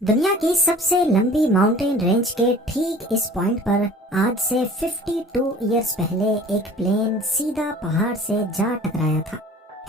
दुनिया की सबसे लंबी माउंटेन रेंज के ठीक इस पॉइंट पर आज से 52 ईयर्स पहले एक प्लेन सीधा पहाड़ से जा टकराया था।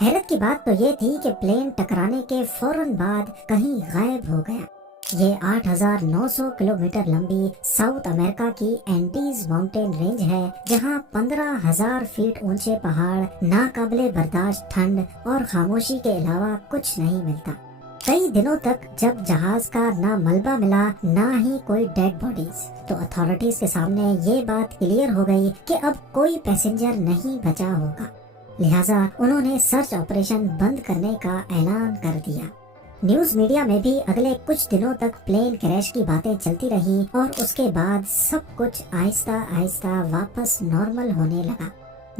हैरत की बात तो ये थी कि प्लेन टकराने के फौरन बाद कहीं गायब हो गया। ये 8,900 किलोमीटर लंबी साउथ अमेरिका की एंडीज माउंटेन रेंज है, जहां 15,000 फीट ऊंचे पहाड़, नाकाबिले बर्दाश्त ठंड और खामोशी के अलावा कुछ नहीं मिलता। कई दिनों तक जब जहाज का ना मलबा मिला ना ही कोई डेड बॉडीज, तो अथॉरिटीज के सामने ये बात क्लियर हो गई कि अब कोई पैसेंजर नहीं बचा होगा। लिहाजा उन्होंने सर्च ऑपरेशन बंद करने का ऐलान कर दिया। न्यूज मीडिया में भी अगले कुछ दिनों तक प्लेन क्रैश की बातें चलती रही और उसके बाद सब कुछ आहिस्ता आहिस्ता वापस नॉर्मल होने लगा।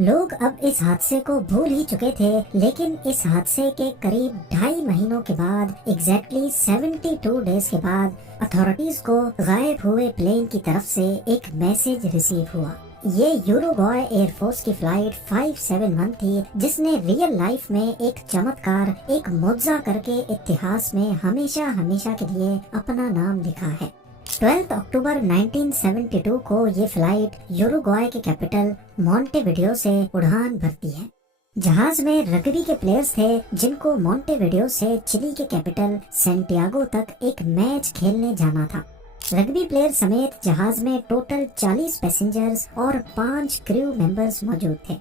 लोग अब इस हादसे को भूल ही चुके थे, लेकिन इस हादसे के करीब 2.5 महीनों के बाद, एग्जैक्टली 72 डेज के बाद, अथॉरिटीज को गायब हुए प्लेन की तरफ से एक मैसेज रिसीव हुआ। ये यूरुग्वाय एयरफोर्स की फ्लाइट 571 थी, जिसने रियल लाइफ में एक चमत्कार, एक मुआवजा करके इतिहास में हमेशा हमेशा के लिए अपना नाम लिखा है। 12 अक्टूबर 1972 को ये फ्लाइट यूरुग्वाय के कैपिटल मॉन्टेविडियो से उड़ान भरती है। जहाज में रग्बी के प्लेयर्स थे, जिनको मॉन्टेविडियो से चिली के कैपिटल सैंटियागो तक एक मैच खेलने जाना था। रग्बी प्लेयर समेत जहाज में टोटल 40 पैसेंजर्स और 5 क्रू मेंबर्स मौजूद थे।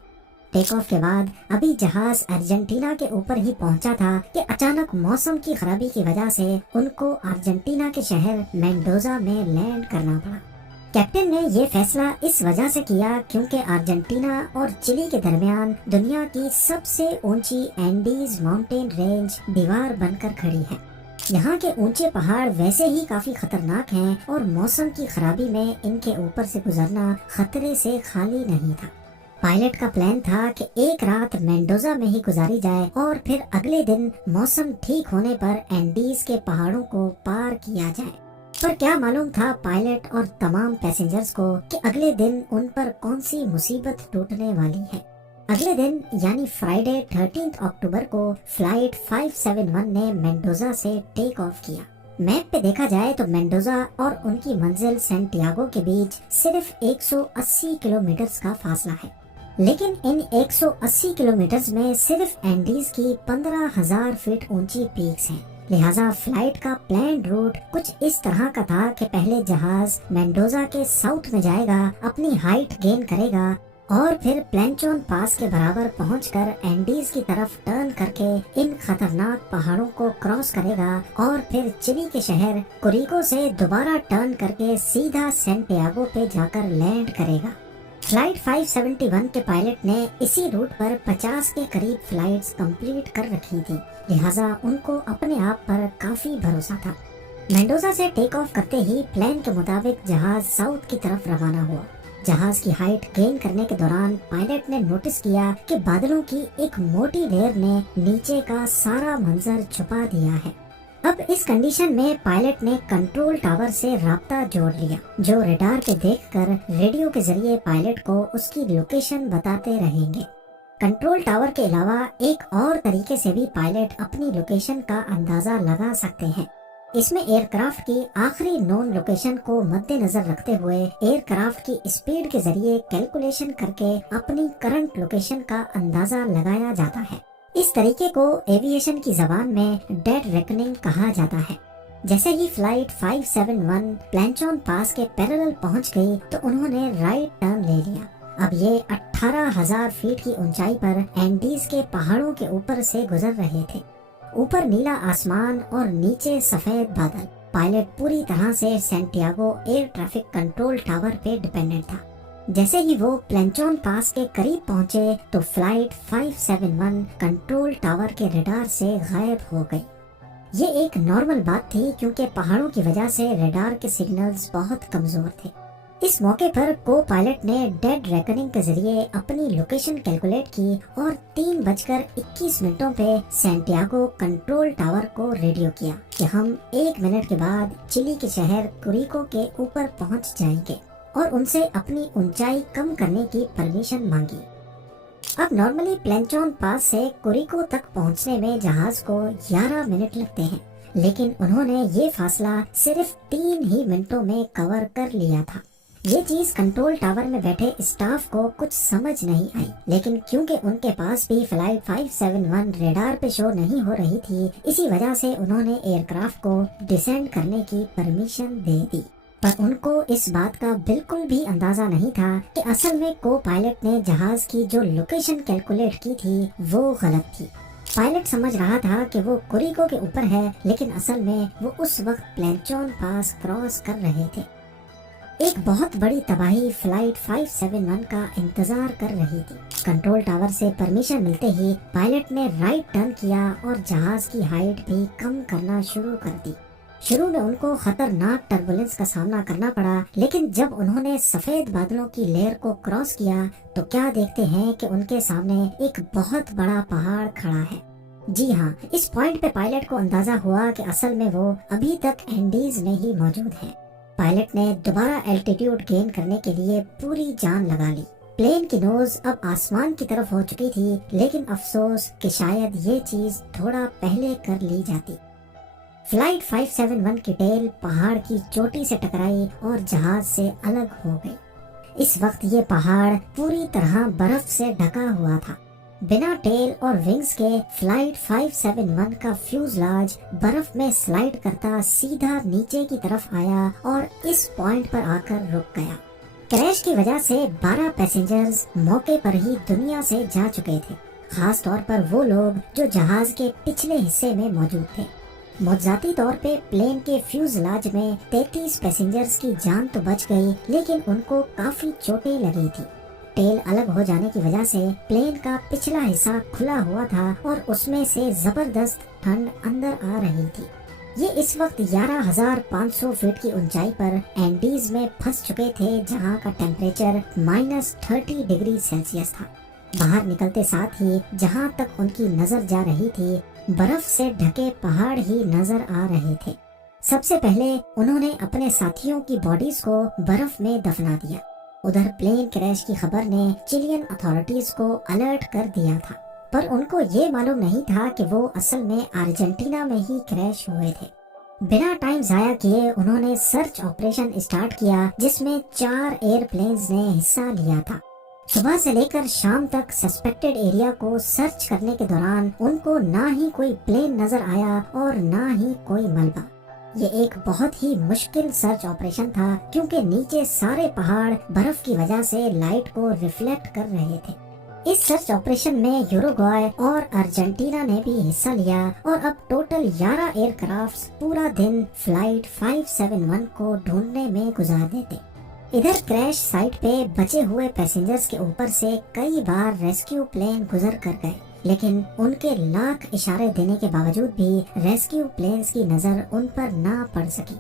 टेक ऑफ के बाद अभी जहाज अर्जेंटीना के ऊपर ही पहुंचा था कि अचानक मौसम की खराबी की वजह से उनको अर्जेंटीना के शहर मेंडोजा में लैंड करना पड़ा। कैप्टन ने ये फैसला इस वजह से किया क्योंकि अर्जेंटीना और चिली के दरमियान दुनिया की सबसे ऊंची एंडीज माउंटेन रेंज दीवार बनकर खड़ी है। यहाँ के ऊंचे पहाड़ वैसे ही काफी खतरनाक हैं और मौसम की खराबी में इनके ऊपर से गुजरना खतरे से खाली नहीं था। पायलट का प्लान था कि एक रात मेंडोजा में ही गुजारी जाए और फिर अगले दिन मौसम ठीक होने पर एंडीज के पहाड़ों को पार किया जाए। पर क्या मालूम था पायलट और तमाम पैसेंजर्स को कि अगले दिन उन पर कौन सी मुसीबत टूटने वाली है। अगले दिन यानी फ्राइडे 13 अक्टूबर को फ्लाइट 571 ने मेंडोजा से टेक ऑफ किया। मैप पे देखा जाए तो मेंडोजा और उनकी मंजिल सैंटियागो के बीच सिर्फ 180 किलोमीटर का फासला है, लेकिन इन 180 किलोमीटर में सिर्फ एंडीज की 15,000 फीट ऊंची पीक्स हैं। लिहाजा फ्लाइट का प्लान्ड रूट कुछ इस तरह का था कि पहले जहाज मेंडोजा के साउथ में जाएगा, अपनी हाइट गेन करेगा और फिर प्लेंचोन पास के बराबर पहुंचकर एंडीज की तरफ टर्न करके इन खतरनाक पहाड़ों को क्रॉस करेगा और फिर चिली के शहर कोरिको से दोबारा टर्न करके सीधा सैंटियागो पे जाकर लैंड करेगा। फ्लाइट 571 के पायलट ने इसी रूट पर 50 के करीब फ्लाइट्स कंप्लीट कर रखी थी, लिहाजा उनको अपने आप पर काफी भरोसा था। मेंडोजा से टेक ऑफ करते ही प्लान के मुताबिक जहाज साउथ की तरफ रवाना हुआ। जहाज की हाइट गेन करने के दौरान पायलट ने नोटिस किया कि बादलों की एक मोटी लेयर ने नीचे का सारा मंजर छुपा दिया है। अब इस कंडीशन में पायलट ने कंट्रोल टावर से राब्ता जोड़ लिया, जो रडार पे देखकर रेडियो के जरिए पायलट को उसकी लोकेशन बताते रहेंगे। कंट्रोल टावर के अलावा एक और तरीके से भी पायलट अपनी लोकेशन का अंदाजा लगा सकते हैं। इसमें एयरक्राफ्ट की आखिरी नोन लोकेशन को मद्देनजर रखते हुए एयरक्राफ्ट की स्पीड के जरिए कैलकुलेशन करके अपनी करंट लोकेशन का अंदाजा लगाया जाता है। इस तरीके को एविएशन की जबान में डेड रेकनिंग कहा जाता है। जैसे ही फ्लाइट 571 प्लेंचोन पास के पैरेलल पहुंच गई तो उन्होंने राइट टर्न ले लिया। अब ये 18,000 फीट की ऊंचाई पर एंडीज के पहाड़ों के ऊपर से गुजर रहे थे। ऊपर नीला आसमान और नीचे सफेद बादल। पायलट पूरी तरह से Santiago air traffic control tower पे डिपेंडेंट था। जैसे ही वो प्लेंचोन पास के करीब पहुंचे तो फ्लाइट 571 कंट्रोल टावर के रडार से गायब हो गई। ये एक नॉर्मल बात थी क्योंकि पहाड़ों की वजह से रडार के सिग्नल्स बहुत कमजोर थे। इस मौके पर को पायलट ने डेड रेकनिंग के जरिए अपनी लोकेशन कैलकुलेट की और 3:21 पे सैंटियागो कंट्रोल टावर को रेडियो किया कि हम 1 मिनट के बाद चिली के शहर कोरिको के ऊपर पहुंच जाएंगे और उनसे अपनी ऊंचाई कम करने की परमिशन मांगी। अब नॉर्मली प्लेंचोन पास से कोरिको तक पहुंचने में जहाज को 11 मिनट लगते हैं, لیکن انہوں نے یہ فاصلہ صرف 3 ہی منٹوں میں کور کر لیا تھا۔ یہ چیز کنٹرول ٹاور میں بیٹھے اسٹاف کو کچھ سمجھ نہیں آئی، لیکن کیونکہ ان کے پاس بھی فلائٹ 571 ریڈار پہ شو نہیں ہو رہی تھی، اسی وجہ سے انہوں نے ایئر کرافٹ کو ڈسینڈ کرنے کی پرمیشن دے دی۔ پر ان کو اس بات کا بالکل بھی اندازہ نہیں تھا کہ اصل میں کو پائلٹ نے جہاز کی جو لوکیشن کیلکولیٹ کی تھی وہ غلط تھی۔ پائلٹ سمجھ رہا تھا کہ وہ کوریکو کے اوپر ہے، لیکن اصل میں وہ اس وقت پلانچون پاس کراس کر رہے تھے۔ ایک بہت بڑی تباہی فلائٹ 571 کا انتظار کر رہی تھی۔ کنٹرول ٹاور سے پرمیشن ملتے ہی پائلٹ نے رائٹ ٹرن کیا اور جہاز کی ہائٹ بھی کم کرنا شروع کر دی۔ شروع میں ان کو خطرناک ٹربولنس کا سامنا کرنا پڑا، لیکن جب انہوں نے سفید بادلوں کی لیئر کو کراس کیا تو کیا دیکھتے ہیں کہ ان کے سامنے ایک بہت بڑا پہاڑ کھڑا ہے۔ جی ہاں، اس پوائنٹ پہ پائلٹ کو اندازہ ہوا کہ اصل میں وہ ابھی تک اینڈیز میں ہی موجود ہے۔ پائلٹ نے دوبارہ الٹیٹیوڈ گین کرنے کے لیے پوری جان لگا لی۔ پلین کی نوز اب آسمان کی طرف ہو چکی تھی، لیکن افسوس کہ شاید یہ چیز تھوڑا پہلے کر لی جاتی۔ فلائٹ 571 کی ٹیل پہاڑ کی چوٹی سے ٹکرائی اور جہاز سے الگ ہو گئی۔ اس وقت یہ پہاڑ پوری طرح برف سے ڈھکا ہوا تھا۔ بنا ٹیل اور ونگز کے فلائٹ 571 کا فیوزلاج برف میں سلائڈ کرتا سیدھا نیچے کی طرف آیا اور اس پوائنٹ پر آ کر رک گیا۔ کریش کی وجہ سے 12 پیسنجرز موقع پر ہی دنیا سے جا چکے تھے، خاص طور پر وہ لوگ جو جہاز کے پچھلے حصے میں موجود تھے۔ معجزاتی طور پہ پلین کے فیوزلاج میں 33 پیسنجرز کی جان تو بچ گئی، لیکن ان کو کافی چوٹیں لگی تھی۔ ٹیل الگ ہو جانے کی وجہ سے پلین کا پچھلا حصہ کھلا ہوا تھا اور اس میں سے زبردست ٹھنڈ اندر آ رہی تھی۔ یہ اس وقت 11,500 فٹ کی اونچائی پر اینڈیز میں پھنس چکے تھے، جہاں کا ٹیمپریچر -30 ڈگری سیلسیس تھا۔ باہر نکلتے ساتھ ہی جہاں تک ان کی نظر جا رہی تھی، برف سے ڈھکے پہاڑ ہی نظر آ رہے تھے۔ سب سے پہلے انہوں نے اپنے ساتھیوں کی باڈیز کو برف میں دفنا دیا۔ ادھر پلین کریش کی خبر نے چیلین اتھارٹیز کو الرٹ کر دیا تھا، پر ان کو یہ معلوم نہیں تھا کہ وہ اصل میں ارجنٹینا میں ہی کریش ہوئے تھے۔ بنا ٹائم ضائع کیے انہوں نے سرچ آپریشن اسٹارٹ کیا، جس میں 4 ایئر پلینز نے حصہ لیا تھا۔ صبح سے لے کر شام تک سسپیکٹڈ ایریا کو سرچ کرنے کے دوران ان کو نہ ہی کوئی پلین نظر آیا اور نہ ہی کوئی ملبہ۔ یہ ایک بہت ہی مشکل سرچ آپریشن تھا، کیونکہ نیچے سارے پہاڑ برف کی وجہ سے لائٹ کو ریفلیکٹ کر رہے تھے۔ اس سرچ آپریشن میں یوروگوائے اور ارجنٹینا نے بھی حصہ لیا اور اب ٹوٹل 11 ایئر کرافٹس پورا دن فلائٹ 571 کو ڈھونڈنے میں گزار دیتے۔ ادھر کریش سائٹ پہ بچے ہوئے پیسنجرز کے اوپر سے کئی بار ریسکیو پلین گزر کر گئے، لیکن ان کے لاکھ اشارے دینے کے باوجود بھی ریسکیو پلینز کی نظر ان پر نہ پڑ سکی۔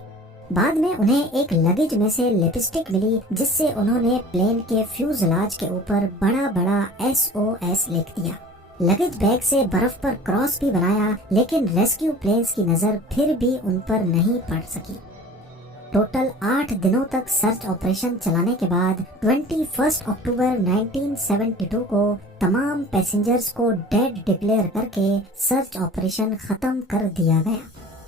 بعد میں انہیں ایک لگیج میں سے لپسٹک ملی، جس سے انہوں نے پلین کے فیوزلاج کے اوپر بڑا بڑا SOS لکھ دیا۔ لگیج بیگ سے برف پر کراس بھی بنایا، لیکن ریسکیو پلینز کی نظر پھر بھی ان پر نہیں پڑ سکی۔ ٹوٹل 8 دنوں تک سرچ آپریشن چلانے کے بعد 21 اکتوبر 1972 کو تمام پیسنجرز کو ڈیڈ ڈکلیئر کر کے سرچ آپریشن ختم کر دیا گیا۔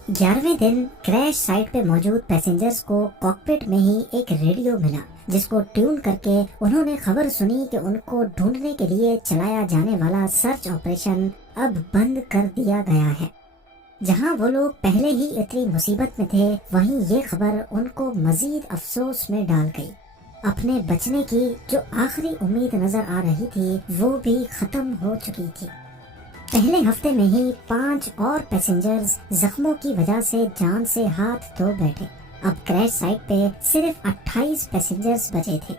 11ویں دن کریش سائٹ پہ موجود پیسنجرز کو کاکپٹ میں ہی ایک ریڈیو ملا، جس کو ٹیون کر کے انہوں نے خبر سنی کہ ان کو ڈھونڈنے کے لیے چلایا جانے والا سرچ آپریشن اب بند کر دیا گیا ہے۔ جہاں وہ لوگ پہلے ہی اتنی مصیبت میں تھے، وہیں یہ خبر ان کو مزید افسوس میں ڈال گئی۔ اپنے بچنے کی جو آخری امید نظر آ رہی تھی وہ بھی ختم ہو چکی تھی۔ پہلے ہفتے میں ہی 5 اور پیسنجرز زخموں کی وجہ سے جان سے ہاتھ دھو بیٹھے۔ اب کریش سائٹ پہ صرف 28 پیسنجرز بچے تھے۔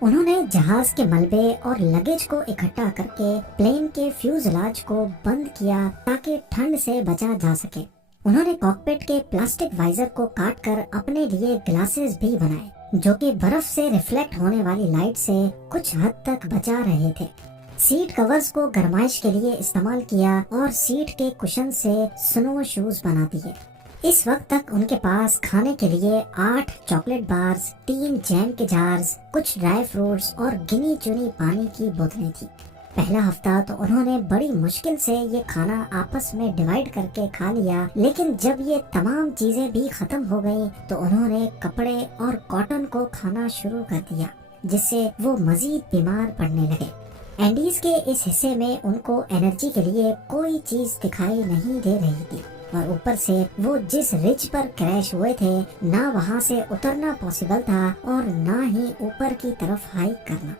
انہوں نے جہاز کے ملبے اور لگیج کو اکٹھا کر کے پلین کے فیوزلاج کو بند کیا تاکہ ٹھنڈ سے بچا جا سکے۔ انہوں نے کاکپٹ کے پلاسٹک وائزر کو کاٹ کر اپنے لیے گلاسز بھی بنائے، جو کہ برف سے ریفلیکٹ ہونے والی لائٹ سے کچھ حد تک بچا رہے تھے۔ سیٹ کورز کو گرمائش کے لیے استعمال کیا اور سیٹ کے کشن سے سنو شوز بنا دیے۔ اس وقت تک ان کے پاس کھانے کے لیے 8 چاکلیٹ بارز، 3 جیم کے جارز، کچھ ڈرائی فروٹس اور گنی چنی پانی کی بوتلیں تھی۔ पहला हफ्ता तो उन्होंने बड़ी मुश्किल से ये खाना आपस में डिवाइड करके खा लिया, लेकिन जब ये तमाम चीजें भी खत्म हो गईं, तो उन्होंने कपड़े और कॉटन को खाना शुरू कर दिया, जिससे वो मजीद बीमार पड़ने लगे। एंडीज के इस हिस्से में उनको एनर्जी के लिए कोई चीज दिखाई नहीं दे रही थी, और ऊपर से वो जिस रिज पर क्रैश हुए थे, ना वहाँ से उतरना पॉसिबल था और ना ही ऊपर की तरफ हाइक करना।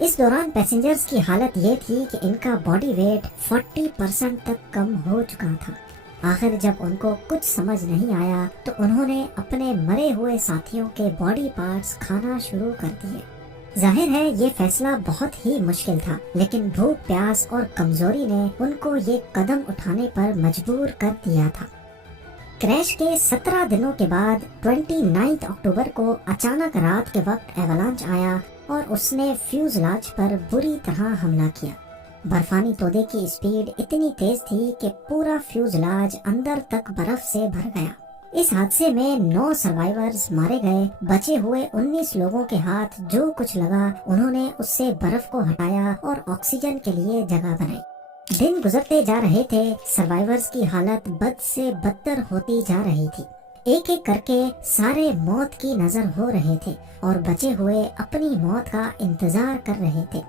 इस दौरान पैसेंजर्स की हालत ये थी कि इनका बॉडी वेट 40% तक कम हो चुका था। आखिर जब उनको कुछ समझ नहीं आया तो उन्होंने अपने मरे हुए साथियों के बॉडी पार्ट्स खाना शुरू कर दिए। जाहिर है ये फैसला बहुत ही मुश्किल था, लेकिन भूख, प्यास और कमजोरी ने उनको ये कदम उठाने पर मजबूर कर दिया था। क्रैश के 17 दिनों के बाद 29 अक्टूबर को अचानक रात के वक्त एवलांच आया और उसने फ्यूजलाज पर बुरी तरह हमला किया। बर्फानी तोदे की स्पीड इतनी तेज थी कि पूरा फ्यूजलाज अंदर तक बर्फ से भर गया। इस हादसे में 9 सर्वाइवर्स मारे गए। बचे हुए 19 लोगों के हाथ जो कुछ लगा उन्होंने उससे बर्फ को हटाया और ऑक्सीजन के लिए जगह बनाई। दिन गुजरते जा रहे थे, सर्वाइवर्स की हालत बद से बदतर होती जा रही थी। एक एक करके सारे मौत की नजर हो रहे थे और बचे हुए अपनी मौत का इंतजार कर रहे थे।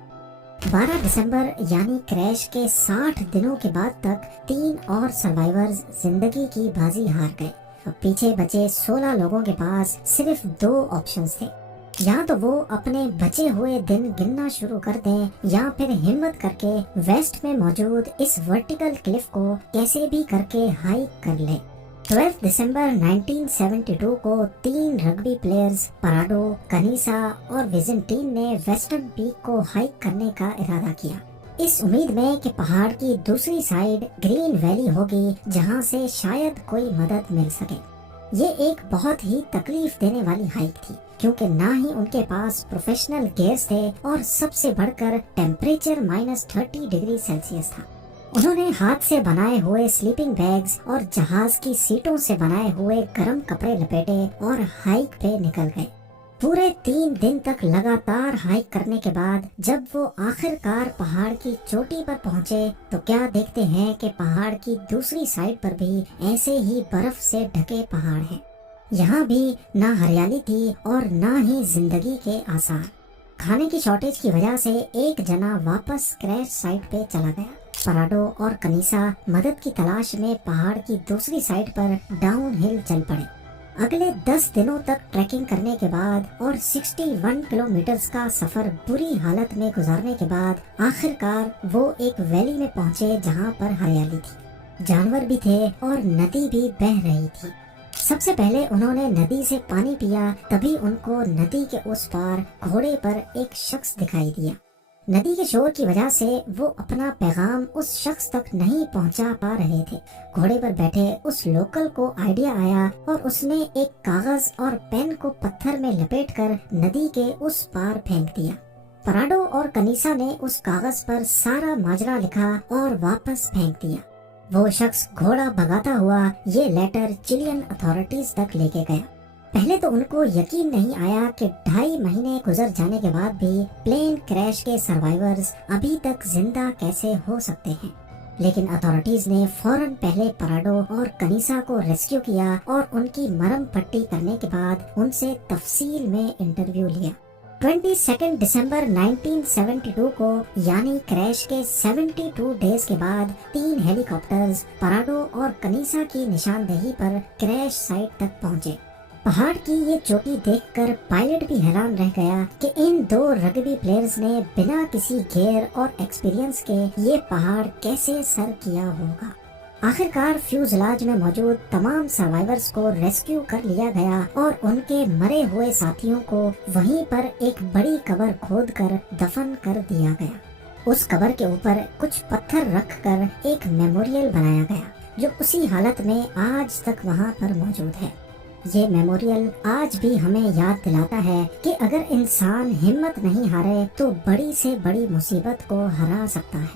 12 दिसंबर यानी क्रैश के 60 दिनों के बाद तक 3 और सर्वाइवर्स जिंदगी की बाजी हार गए। अब पीछे बचे 16 लोगों के पास सिर्फ 2 ऑप्शंस थे, या तो वो अपने बचे हुए दिन गिनना शुरू कर दें या फिर हिम्मत करके वेस्ट में मौजूद इस वर्टिकल क्लिफ को कैसे भी करके हाइक कर ले। 12 दिसंबर 1972 को 3 रग्बी प्लेयर्स पराडो, कनीसा और विजेंटीन ने वेस्टर्न पीक को हाइक करने का इरादा किया, इस उम्मीद में कि पहाड़ की दूसरी साइड ग्रीन वैली होगी जहां से शायद कोई मदद मिल सके। ये एक बहुत ही तकलीफ देने वाली हाइक थी, क्योंकि ना ही उनके पास प्रोफेशनल गियर्स थे और सबसे बढ़कर टेम्परेचर -30 डिग्री सेल्सियस था। उन्होंने हाथ से बनाए हुए स्लीपिंग बैग्स और जहाज की सीटों से बनाए हुए गर्म कपड़े लपेटे और हाइक पे निकल गए। पूरे 3 दिन तक लगातार हाइक करने के बाद जब वो आखिरकार पहाड़ की चोटी पर पहुंचे, तो क्या देखते हैं कि पहाड़ की दूसरी साइड पर भी ऐसे ही बर्फ से ढके पहाड़ हैं। यहाँ भी ना हरियाली थी और ना ही जिंदगी के आसार। खाने की शॉर्टेज की वजह से एक जना वापस क्रैश साइट पे चला गया। पराडो और कनीसा मदद की तलाश में पहाड़ की दूसरी साइड पर डाउन हिल चल पड़े। अगले 10 दिनों तक ट्रैकिंग करने के बाद और 61 किलोमीटर का सफर बुरी हालत में गुजारने के बाद आखिरकार वो एक वैली में पहुंचे जहां पर हरियाली थी, जानवर भी थे और नदी भी बह रही थी। सबसे पहले उन्होंने नदी से पानी पिया, तभी उनको नदी के उस पार घोड़े पर एक शख्स दिखाई दिया। नदी के शोर की वजह से वो अपना पैगाम उस शख्स तक नहीं पहुंचा पा रहे थे। घोड़े पर बैठे उस लोकल को आइडिया आया और उसने एक कागज और पेन को पत्थर में लपेटकर नदी के उस पार फेंक दिया। पराडो और कनीसा ने उस कागज पर सारा माजरा लिखा और वापस फेंक दिया। वो शख्स घोड़ा भगाता हुआ ये लेटर चिलियन अथॉरिटीज तक लेके गया। पहले तो उनको यकीन नहीं आया कि 2.5 महीने गुजर जाने के बाद भी प्लेन क्रैश के सर्वाइवर्स अभी तक जिंदा कैसे हो सकते हैं। लेकिन अथॉरिटीज ने फौरन पहले पराडो और कनीसा को रेस्क्यू किया और उनकी मरहम पट्टी करने के बाद उनसे तफसील में इंटरव्यू लिया। 22 दिसंबर 1972 को यानी क्रैश के 72 डेज के बाद 3 हेलीकॉप्टर्स पराडो और कनीसा की निशानदेही पर क्रैश साइट तक पहुंचे। पहाड़ की ये चोटी देखकर पायलट भी हैरान रह गया कि इन 2 रग्बी प्लेयर्स ने बिना किसी गियर और एक्सपीरियंस के ये पहाड़ कैसे सर किया होगा। आखिरकार फ्यूजलाज में मौजूद तमाम सर्वाइवर्स को रेस्क्यू कर लिया गया और उनके मरे हुए साथियों को वहीं पर एक बड़ी कब्र खोदकर दफन कर दिया गया। उस कब्र के ऊपर कुछ पत्थर रखकर एक मेमोरियल बनाया गया, जो उसी हालत में आज तक वहाँ पर मौजूद है। ये मेमोरियल आज भी हमें याद दिलाता है कि अगर इंसान हिम्मत नहीं हारे तो बड़ी से बड़ी मुसीबत को हरा सकता है।